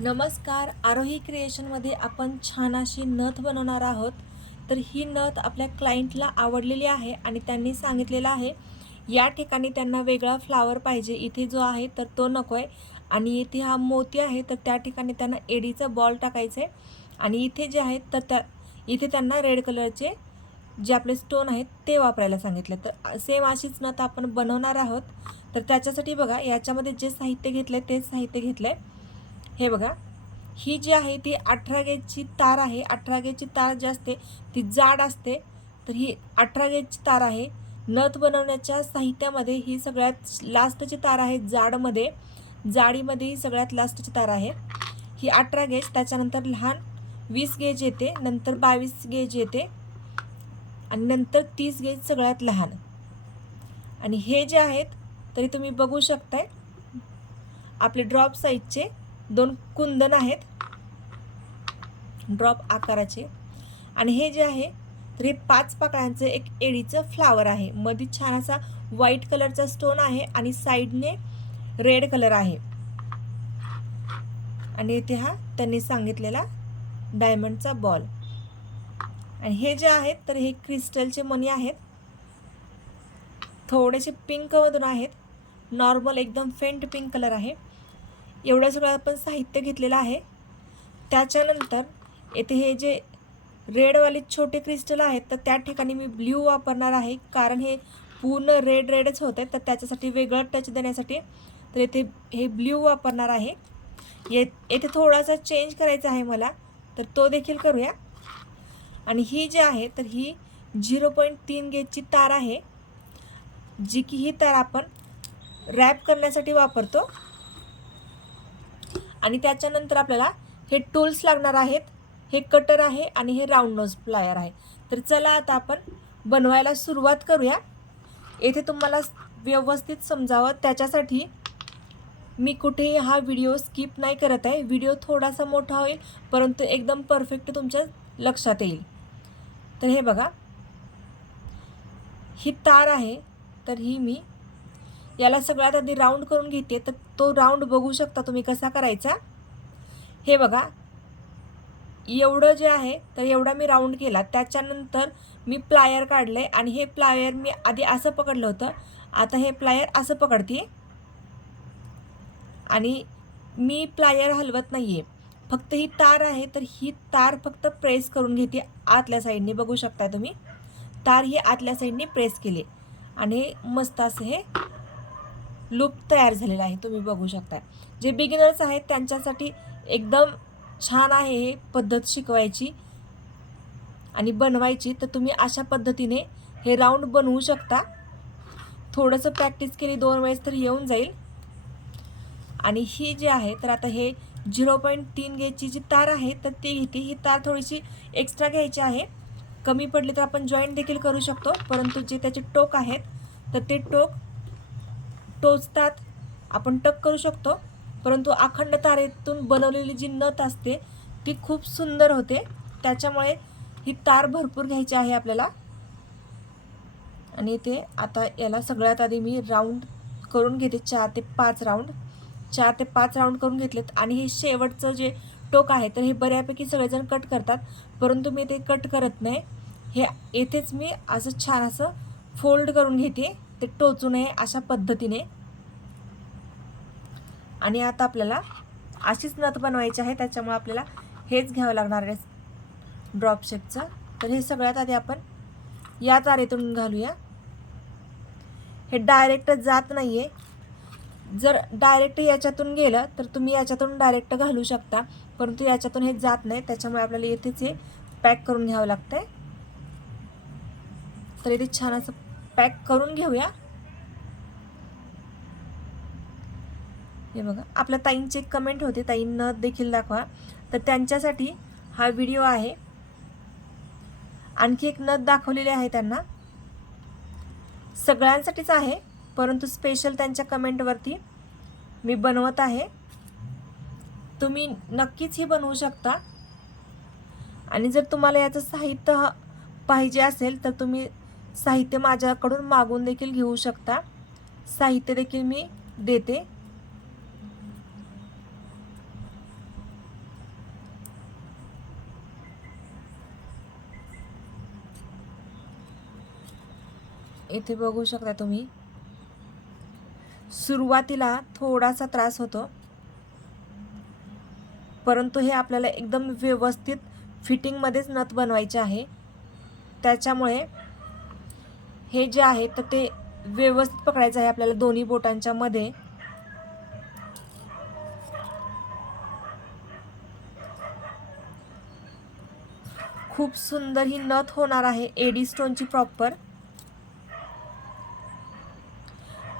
नमस्कार. आरोही क्रिएशनमध्ये आपण छान अशी नथ बनवणार आहोत. तर ही नथ आपल्या क्लायंटला आवडलेली आहे आणि त्यांनी सांगितलेलं आहे. या ठिकाणी त्यांना वेगळा फ्लावर पाहिजे. इथे जो आहे तर तो नको आहे आणि इथे हा मोती आहे तर त्या ठिकाणी त्यांना एडीचा बॉल टाकायचा आहे आणि इथे जे आहे तर त्या इथे त्यांना रेड कलरचे जे आपले स्टोन आहेत ते वापरायला सांगितले. तर सेम अशीच नथ आपण बनवणार आहोत. तर त्याच्यासाठी बघा याच्यामध्ये जे साहित्य घेतलं आहे तेच साहित्य घेतलं आहे हे बघा ही जी आहे ती अठरा गेजची तार आहे. अठरा गेजची तार जी असते ती जाड असते. तर ही अठरा गेजची तार आहे. नथ बनवण्याच्या साहित्यामध्ये ही सगळ्यात लास्टची तार आहे जाडमध्ये. जाडीमध्ये ही सगळ्यात लास्टची तार आहे. ही अठरा गेज त्याच्यानंतर लहान वीस गेज येते नंतर बावीस गेज येते आणि नंतर तीस गेज सगळ्यात लहान. आणि हे जे आहेत तरी तुम्ही बघू शकताय. आपले ड्रॉप साईजचे दोन कुंदन आहेत. ड्रॉप आकाराचे. आणि हे जे आहे तर हे पाच पाकळ्यांचं एक एडीचं फ्लावर आहे. मध्ये छान असा व्हाईट कलरचा स्टोन आहे आणि साईडने रेड कलर आहे. आणि इथे हा त्यांनी सांगितलेला डायमंडचा बॉल आणि हे जे आहेत तर हे क्रिस्टलचे मणी आहेत. थोडेसे पिंकमधून आहेत. नॉर्मल एकदम फेंट पिंक कलर आहे. एवढं सगळं आपण साहित्य घेतलेलं आहे. त्याच्यानंतर येथे हे जे रेडवाले छोटे क्रिस्टल आहेत तर त्या ठिकाणी मी ब्ल्यू वापरणार आहे. कारण हे पूर्ण रेड रेडच होत आहे तर त्याच्यासाठी वेगळं टच देण्यासाठी तर येथे हे ब्ल्यू वापरणार आहे. ये येथे थोडासा चेंज करायचा आहे मला तर तो देखील करूया. आणि ही जी आहे तर ही झिरो पॉईंट तीन गेजची तार आहे जी की ही तार आपण रॅप करण्यासाठी वापरतो. आणि त्याच्यानंतर आपल्याला हे टूल्स लागणार आहेत. हे कटर आहे आणि हे राऊंड नोज प्लायर आहे. तर चला आता आपण बनवायला सुरुवात करूया. येथे तुम्हाला व्यवस्थित समजावं. त्याच्यासाठी मी कुठेही हा व्हिडिओ स्किप नाही करत आहे. व्हिडिओ थोडासा मोठा होईल परंतु एकदम परफेक्ट तुमच्या लक्षात येईल. तर हे बघा. ही तार आहे तर ही मी याला सगळ्यात आधी राऊंड करून घेते तर तो राऊंड बघू शकता तुम्ही कसा करायचा. हे बघा. एवढं जे आहे तर एवढा मी राऊंड केला. त्याच्यानंतर मी प्लायर काढले आणि हे प्लायर मी आधी असं पकडलं होतं. आता हे प्लायर असं पकडते आणि मी प्लायर हलवत नाही आहे फक्त ही तार आहे तर ही तार फक्त प्रेस करून घेते आतल्या साईडने बघू शकता तुम्ही. तार ही आतल्या साईडने प्रेस केली. आणि मस्त असं हे लूप तयार झालेला आहे तुम्ही बघू शकता जे बिगिनर्स आहेत त्यांच्यासाठी एकदम छान आहे हे पद्धत शिकवायची आणि बनवायची. तर तुम्ही अशा पद्धतीने हे राऊंड बनवू शकता. थोडंसं प्रॅक्टिस केली दोन वेळेस तर येऊन जाईल. आणि ही जी आहे तर आता हे झिरो पॉईंट तीन गेजची जी तार आहे तर ती घेते ही तार थोडीशी एक्स्ट्रा घ्यायची आहे. कमी पडली तर आपण जॉईंट देखील करू शकतो परंतु जे त्याचे टोक आहेत तर ते टोक टोचतात. आपण टक करू शकतो. परंतु अखंड तारेतून बनवलेली जी नथ असते ती खूप सुंदर होते. त्याच्यामुळे ही तार भरपूर घ्यायची आहे आपल्याला. आणि इथे आता याला सगळ्यात आधी मी राऊंड करून घेते. चार ते पाच राऊंड चार ते पाच राऊंड करून घेतलेत. आणि हे शेवटचं जे टोक आहे तर हे बऱ्यापैकी सगळेजण कट करतात. परंतु मी ते कट करत नाही. हे येथेच मी असं छान असं फोल्ड करून घेते. ते टोचू नये अशा पद्धतीने. आणि आता आपल्याला अशीच नथ बनवायची आहे त्याच्यामुळे आपल्याला हेच घ्यावं लागणार आहे ड्रॉप शेपचं तर हे सगळ्यात आधी आपण या तारेतून घालूया. हे डायरेक्ट जात नाही आहे जर डायरेक्ट याच्यातून गेलं तर तुम्ही याच्यातून डायरेक्ट घालू शकता. परंतु याच्यातून हे जात नाही त्याच्यामुळे आपल्याला येथेच हे पॅक करून घ्यावं लागतं आहे तर इथे छान असं पॅक करून घेऊया. हे बघा आपल्या ताईंचे कमेंट होते ताईंना देखील दाखवा. तर त्यांच्यासाठी हा व्हिडिओ आहे. आणखी एक नथ दाखवलेली आहे त्यांना. सगळ्यांसाठीच आहे परंतु स्पेशल त्यांच्या कमेंटवरती मी बनवत आहे. तुम्ही नक्कीच ही बनवू शकता. आणि जर तुम्हाला याचं साहित्य पाहिजे असेल तर तुम्ही साहित्य माझ्याकडून मागून देखील घेऊ शकता. साहित्य देखील मी देते. येथे बघू शकता तुम्ही. सुरुवातीला थोडासा त्रास होतो. परंतु हे आपल्याला एकदम व्यवस्थित फिटिंगमध्येच नथ बनवायचे आहे. त्याच्यामुळे हे जे आहे तर ते व्यवस्थित पकडायचं आहे आपल्याला दोन्ही बोटांच्या मध्ये. खूप सुंदर ही नथ होणार आहे एडी स्टोनची प्रॉपर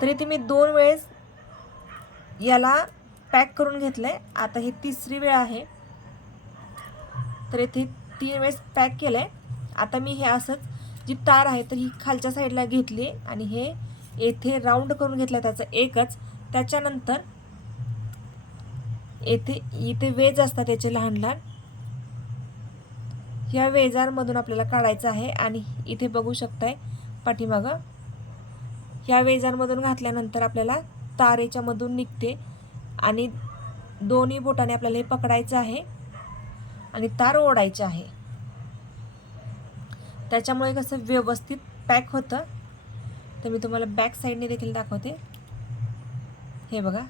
तरी ते मी दोन वेळेस याला पॅक करून घेतलं आहे आता ही तिसरी वेळ आहे. तर इथे तीन वेळेस पॅक केलं आहे आता मी हे असंच जी तार आहे तर ही खालच्या साईडला घेतली आणि हे येथे राऊंड करून घेतलं त्याचं एकच. त्याच्यानंतर येथे इथे वेज असतात त्याचे लहान लहान ह्या वेजांमधून आपल्याला काढायचं आहे आणि इथे बघू शकताय पाठीमागं. ह्या वेजांमधून घातल्यानंतर आपल्याला तारेच्यामधून निघते आणि दोन्ही बोटाने आपल्याला हे पकडायचं आहे आणि तार ओढायचे आहे. त्याच्यामुळे कसं व्यवस्थित पॅक होतं. तर मी तुम्हाला बॅक साईडने देखील दाखवते. हे बघा.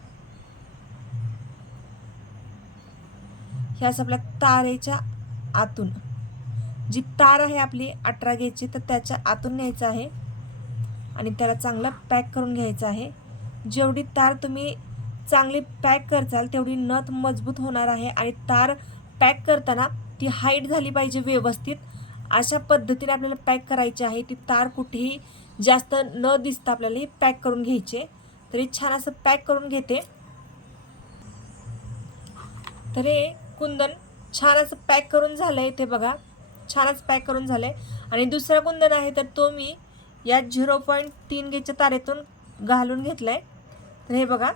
ह्याच आपल्या तारेच्या आतून. जी तार आहे आपली अठरा गेजची तर त्याच्या आतून न्यायचं आहे. आणि त्याला चांगलं पॅक करून घ्यायचं आहे. जेवढी तार तुम्ही चांगली पॅक करचाल तेवढी नथ मजबूत होणार आहे. आणि तार पॅक करताना ती हाईट झाली पाहिजे व्यवस्थित. अशा पद्धतीने आपल्याला पॅक करायची आहे. ती तार कुठेही जास्त न दिसता आपल्याला ही पॅक करून घ्यायचे. तरी छान असं पॅक करून घेते. तर हे कुंदन छान असं पॅक करून झालं आहे ते बघा. छानच पॅक करून झालं आहे आणि दुसरा कुंदन आहे तर तो मी या झिरो पॉईंट तीन गेच्या तारेतून घालून घेतलं आहे तर हे बघा.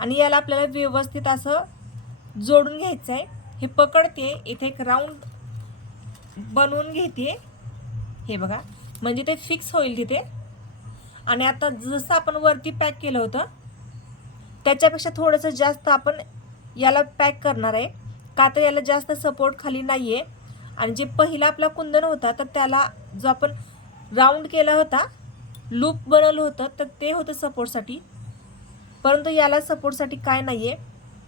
आणि याला आपल्याला व्यवस्थित असं जोडून घ्यायचं आहे हे पकडते. इथे एक राऊंड बनवून घेते. हे बघा म्हणजे ते फिक्स होईल तिथे. आणि आता जसं आपण वरती पॅक केलं होतं त्याच्यापेक्षा थोडंसं जास्त आपण याला पॅक करणार आहे. का तर याला जास्त सपोर्ट खाली नाही आहे आणि जे पहिला आपला कुंदन होता तर त्याला जो आपण राऊंड केला होता लूप बनवलं होतं तर ते होतं सपोर्टसाठी परंतु याला सपोर्टसाठी काय नाही आहे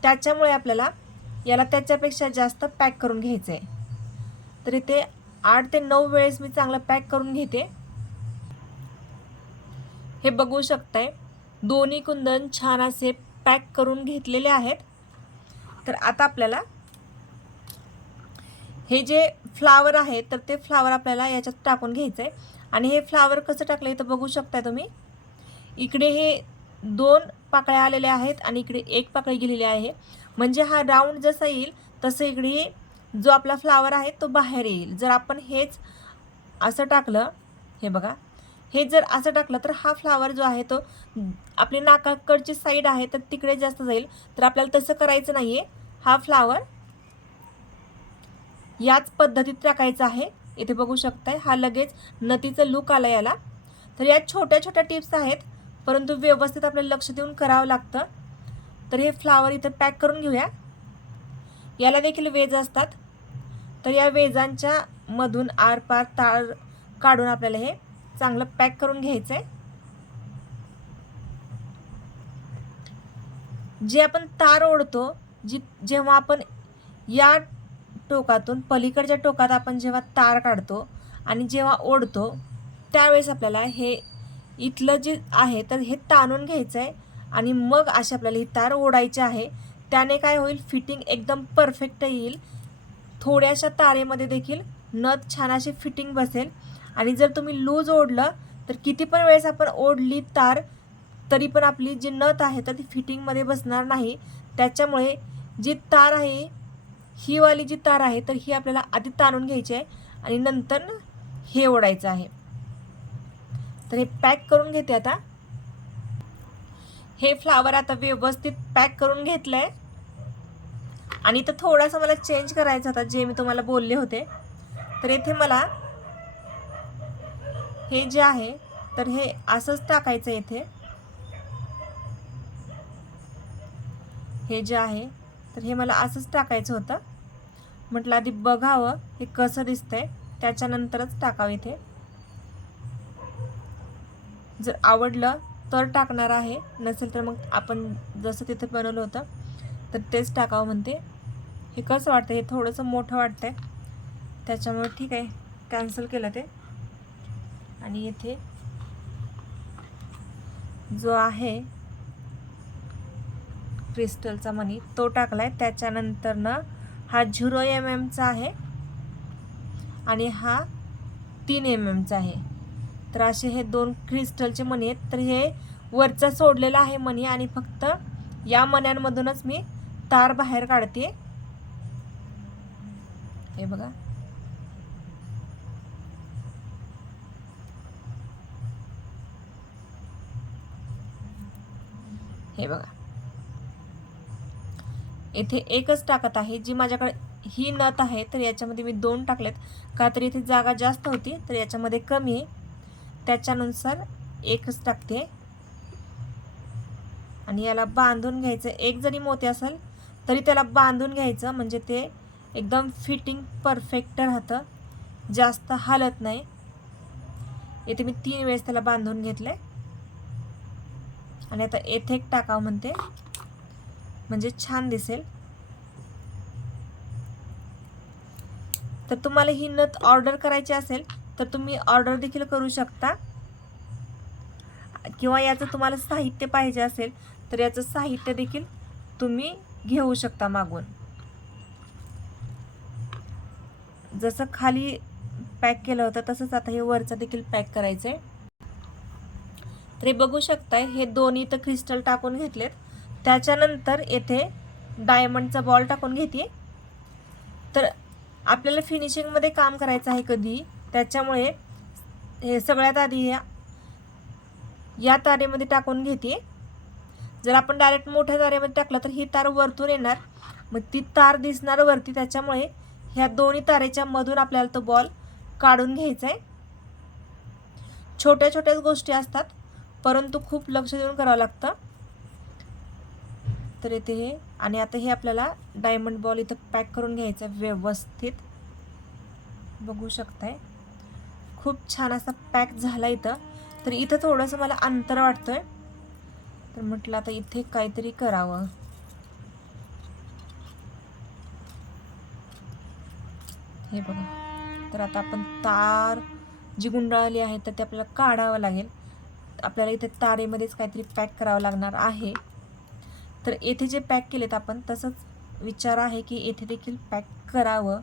त्याच्यामुळे आपल्याला याला त्याच्यापेक्षा जास्त पॅक करून घ्यायचं आहे तरी ते आठ ते नऊ वेळेस मी चांगलं पॅक करून घेते. हे बघू शकताय दोन्ही कुंदन छान असे पॅक करून घेतलेले आहेत. तर आता आपल्याला हे जे फ्लावर आहे तर ते फ्लावर आपल्याला याच्यात टाकून घ्यायचं आहे आणि हे फ्लावर कसं टाकलं आहे तर बघू शकता तुम्ही. इकडे हे दोन पाकळ्या आलेल्या आहेत आणि इकडे एक पाकळी गेलेली आहे. म्हणजे हा राऊंड जसा येईल तसं इकडे जो आपला फ्लावर आहे तो बाहेर येईल. जर आपण हेच असं टाकलं हे बघा हे जर असं टाकलं तर हा फ्लावर जो आहे तो आपली नाकाकडची साईड आहे तर तिकडे जास्त जाईल. तर आपल्याला तसं करायचं नाही आहे हा फ्लावर याच पद्धतीत टाकायचा आहे. इथे बघू शकताय हा लगेच नतीचं लुक आला याला. तर या छोट्या छोट्या टिप्स आहेत परंतु व्यवस्थित आपल्याला लक्ष देऊन करावं लागतं. तर हे फ्लावर इथं पॅक करून घेऊया. याला देखील वेज असतात. तर या वेजांच्या मधून आरपार तार काढून आपल्याला हे चांगलं पॅक करून घ्यायचं आहे जे आपण तार ओढतो जी जेव्हा आपण या टोकातून पलीकडच्या टोकात आपण जेव्हा तार काढतो आणि जेव्हा ओढतो त्यावेळेस आपल्याला हे इथलं जे आहे तर हे ताणून घ्यायचं आहे आणि मग अशी आपल्याला ही तार ओढायची आहे. त्याने काय होईल? फिटिंग एकदम परफेक्ट येईल. थोड्याशा तारेमध्ये देखील नथ छान अशी फिटिंग बसेल. आणि जर तुम्ही लूज ओढलं तर किती पण वेळेस आपण ओढली तार तरी पण आपली जी नथ आहे तर ती फिटिंगमध्ये बसणार नाही. त्याच्यामुळे जी तार आहे ही वाली जी तार आहे तर ही आपल्याला आधी ताणून घ्यायची आहे आणि नंतर हे ओढायचं आहे. तर हे पॅक करून घेते आता. हे फ्लावर आता व्यवस्थित पॅक करून घेतलं आहे आणि तर थोडासा मला चेंज करायचा होता जे मी तुम्हाला बोलले होते. तर इथे मला हे जे आहे तर हे असंच टाकायचं इथे. हे जे आहे तर हे मला असंच टाकायचं होतं. म्हटलं आधी बघावं हे कसं दिसतंय त्याच्यानंतरच टाकावं इथे. जर आवडलं तर टाकणार आहे नसेल तर मग आपण जसं तिथे बनवलं होतं तर तेच टाकावं म्हणते. हे कसं वाटतं हे थोडंसं मोठं वाटतं आहे त्याच्यामुळे ठीक आहे. कॅन्सल केलं ते. आणि येथे जो आहे क्रिस्टलचा मनी तो टाकला आहे त्याच्यानंतरनं हा झिरो एम एमचा आहे. आणि हा तीन एम एमचा आहे. तर असे हे दोन क्रिस्टलचे मणी आहेत. तर हे वरचा सोडलेला आहे मणी आणि फक्त या मण्यांमधूनच मी तार बाहेर काढते. हे बघा. हे बघा. येथे एकच टाकत आहे जी माझ्याकडे ही नथ आहे तर याच्यामध्ये मी दोन टाकलेत. का तर इथे जागा जास्त होती तर याच्यामध्ये कमी आहे. त्याच्यानुसार एकच टाकते. आणि याला बांधून घ्यायचं. एक जरी मोती असेल तरी त्याला बांधून घ्यायचं म्हणजे ते एकदम फिटिंग परफेक्ट राहतं. जास्त हालत नाही. येथे मी तीन वेळेस त्याला बांधून घेतलं आणि आता येथे एक टाकावं म्हणते. म्हणजे छान दिसेल. तर तुम्हाला ही नथ ऑर्डर करायची असेल तर तुम्ही ऑर्डर देखील करू शकता. किंवा याचं तुम्हाला साहित्य पाहिजे असेल तर याचं साहित्य देखील तुम्ही घेऊ शकता मागून. जसं खाली पॅक केलं होतं तसंच आता हे वरचं देखील पॅक करायचं आहे तर हे बघू शकताय हे दोन्ही तर क्रिस्टल टाकून घेतलेत. त्याच्यानंतर येथे डायमंडचा बॉल टाकून घेते तर आपल्याला फिनिशिंगमध्ये काम करायचं आहे कधी त्याच्यामुळे हे सगळ्यात आधी या या तारेमध्ये टाकून घेते जर आपण डायरेक्ट मोठ्या तारेमध्ये टाकलं तर ही तार वरतून येणार. मग ती तार दिसणार वरती त्याच्यामुळे ह्या दोन्ही तारेच्या मधून आपल्याला तो बॉल काढून घ्यायचा आहे छोट्या छोट्याच गोष्टी असतात परंतु खूप लक्ष देऊन करावं लागतं. तर इथे हे आणि आता हे आपल्याला डायमंड बॉल इथं पॅक करून घ्यायचं आहे व्यवस्थित. बघू शकताय. खूप छान असा पॅक झाला इथं. तर इथं थोडंसं मला अंतर वाटतंय. तर म्हटलं आता इथे काहीतरी करावं. हे बघा. तर आता आपण तार जी गुंडाळली आहे तर ते आपल्याला काढावं लागेल. आपल्याला इथे तारेमध्येच काहीतरी पॅक करावं लागणार आहे. तर येथे जे पॅक केलेत आपण तसंच विचार आहे की येथे देखील पॅक करावं.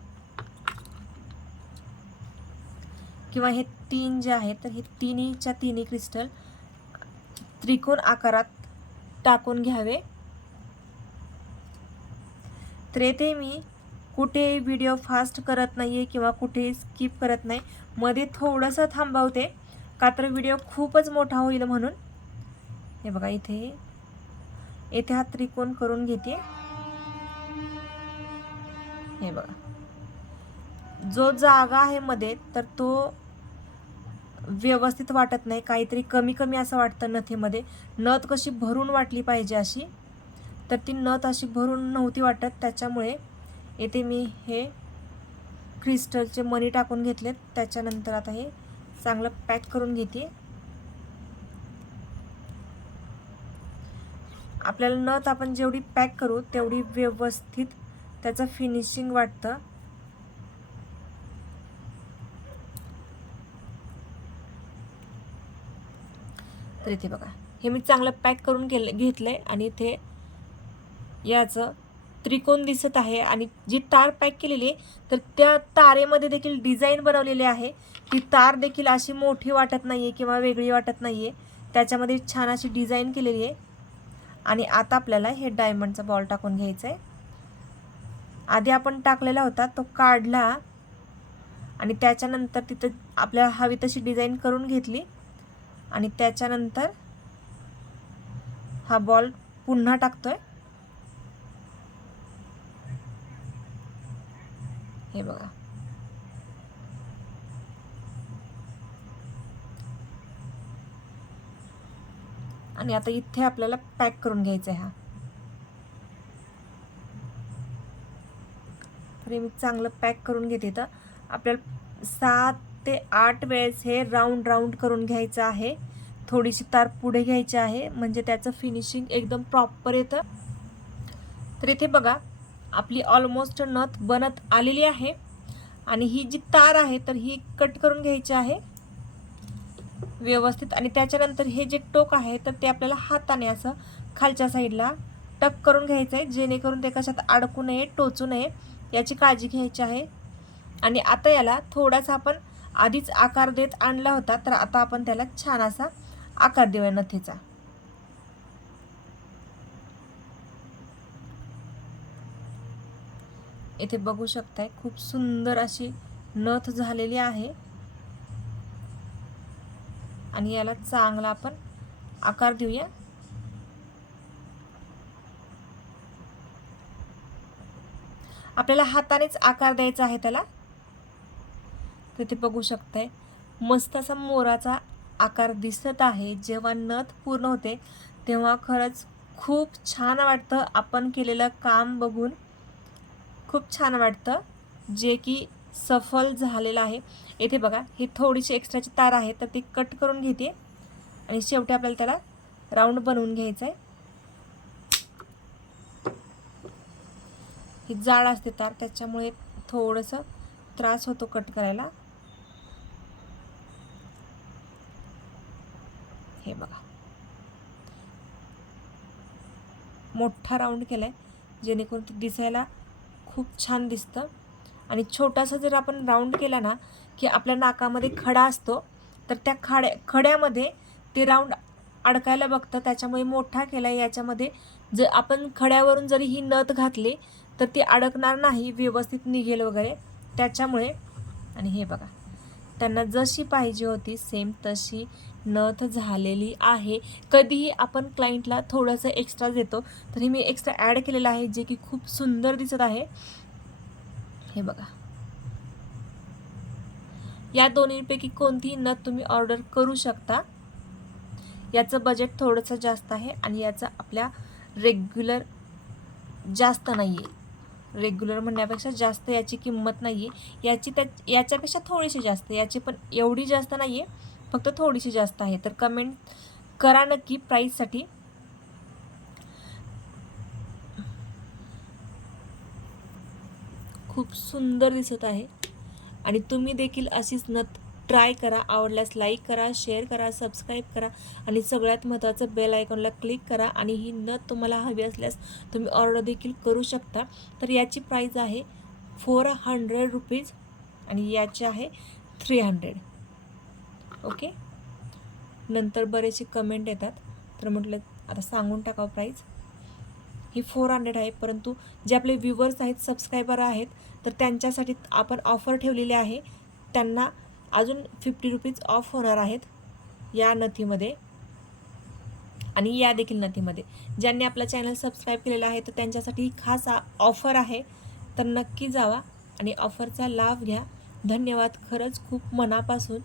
किंवा हे तीन जे आहेत तर हे तिन्हीच्या तिन्ही क्रिस्टल त्रिकोण आकारात टाकून घ्यावे. तर येथे मी कुठेही व्हिडिओ फास्ट करत नाही आहे किंवा कुठेही स्किप करत नाही. मध्ये थोडंसं थांबवते. का तर व्हिडिओ खूपच मोठा होईल म्हणून. हे बघा इथे येथे हा त्रिकोण करून घेते. हे बघा. जो जागा आहे मध्ये तर तो व्यवस्थित वाटत नाही काहीतरी कमी कमी असं वाटतं नथीमध्ये. नथ कशी भरून वाटली पाहिजे अशी. तर ती नथ अशी भरून नव्हती वाटत त्याच्यामुळे येथे मी हे क्रिस्टलचे मणी टाकून घेतलेत. त्याच्यानंतर आता हे चांगलं पॅक करून घेते. आपल्याला नथ आपण जेवढी पॅक करू तेवढी व्यवस्थित त्याचं फिनिशिंग वाटतं. तर इथे बघा. हे मी चांगलं पॅक करून केलं घेतलं आहे आणि इथे याचं त्रिकोण दिसत आहे आणि जी तार पॅक केलेली आहे तर त्या तारेमध्ये देखील डिझाईन बनवलेली आहे. ती तार देखील अशी मोठी वाटत नाही आहे किंवा वेगळी वाटत नाही आहे त्याच्यामध्ये छान अशी डिझाईन केलेली आहे. आणि आता आपल्याला हे डायमंडचा बॉल टाकून घ्यायचा आहे आधी आपण टाकलेला होता तो काढला. आणि त्याच्यानंतर तिथं आपल्याला हवी तशी डिझाईन करून घेतली. आणि त्याच्यानंतर हा बॉल पुन्हा टाकतोय. हे बघा. आणि आता इथे आपल्याला पॅक करून घ्यायचा आहे हा. तर मी चांगलं पॅक करून घेते. तर आपल्याला सात ते आठ वेळेस हे राऊंड राऊंड करून घ्यायचं आहे. थोडीशी तार पुढे घ्यायची आहे. म्हणजे त्याचं फिनिशिंग एकदम प्रॉपर येतं. तर इथे बघा आपली ऑलमोस्ट नथ बनत आलेली आहे. आणि ही जी तार आहे तर ही कट करून घ्यायची आहे. व्यवस्थित. आणि त्याच्यानंतर हे जे टोक आहे तर ते आपल्याला हाताने असं खालच्या साईडला टक करून घ्यायचं आहे. जेणेकरून ते कशात अडकू नये टोचू नये याची काळजी घ्यायची आहे. आणि आता याला थोडासा आपण आधीच आकार देत आणला होता तर आता आपण त्याला छान असा आकार देऊया नथेचा. इथे बघू शकताय खूप सुंदर अशी नथ झालेली आहे. आणि याला चांगला आपण आकार देऊया. आपल्याला हातानेच आकार द्यायचा आहे त्याला. तिथे बघू शकताय. मस्त असा मोराचा आकार दिसत आहे. जेव्हा नथ पूर्ण होते तेव्हा खरंच खूप छान वाटतं. आपण केलेलं काम बघून खूप छान वाटतं. जे की सफल झालेलं आहे. येथे बघा ही थोडीशी एक्स्ट्राची तार आहे तर ती कट करून घेते. आणि शेवटी आपल्याला त्याला राऊंड बनवून घ्यायचं आहे ही जाड असते तार त्याच्यामुळे थोडंसं त्रास होतो कट करायला हे बघा मोठा राऊंड केला आहे जेणेकरून ते दिसायला खूप छान दिसतं. आणि छोटासा जर आपण राऊंड केला ना की आपल्या नाकामध्ये खडा असतो तर त्या खाड्या खड्यामध्ये ते राऊंड अडकायला बघतं. त्याच्यामुळे मोठा केला आहे याच्यामध्ये जर आपण खड्यावरून जरी ही नथ घातली तर ती अडकणार नाही व्यवस्थित निघेल वगैरे. त्याच्यामुळे आणि हे बघा त्यांना जशी पाहिजे होती सेम तशी नथ झालेली आहे. कधीही आपण क्लायंटला थोडंसं एक्स्ट्रा देतो. तर हे मी एक्स्ट्रा ॲड केलेलं आहे जे की खूप सुंदर दिसत आहे. हे बघा. या दोन्हीपैकी कोणतीही नथ तुम्ही ऑर्डर करू शकता. याचं बजेट थोडंसं जास्त आहे आणि याचं आपल्या रेग्युलर जास्त नाही आहे रेग्युलर म्हणण्यापेक्षा जास्त याची किंमत नाही आहे याची त्या याच्यापेक्षा थोडीशी जास्त याची पण एवढी जास्त नाही आहे फक्त थोडीशी जास्त आहे. तर कमेंट करा नक्की प्राईससाठी खूप सुंदर दिसत आहे. आणि तुम्ही देखील अशीच नथ ट्राय करा. आवडल्यास लाईक करा शेअर करा सबस्क्राईब करा. आणि सगळ्यात महत्त्वाचं बेल आयकॉनला क्लिक करा. आणि ही नथ तुम्हाला हवी असल्यास तुम्ही ऑर्डर देखील करू शकता. तर याची प्राईज आहे फोर हंड्रेड रुपीज आणि याची आहे थ्री हंड्रेड ओके? नंतर बरेचसे कमेंट येतात. तर म्हटलं आता सांगून टाकावं प्राईज ही फोर हंड्रेड आहे परंतु जे आपले व्ह्युवर्स आहेत सबस्क्रायबर आहेत तर त्यांच्यासाठी आपण ऑफर ठेवलेली आहे. त्यांना अजून फिफ्टी रुपीज ऑफ होणार आहेत या नथीमध्ये. आणि या देखील नथीमध्ये. ज्यांनी आपला चॅनल सबस्क्राईब केलेला आहे तर त्यांच्यासाठी खास ऑफर आहे. तर नक्की जावा आणि ऑफरचा लाभ घ्या. धन्यवाद. खरंच खूप मनापासून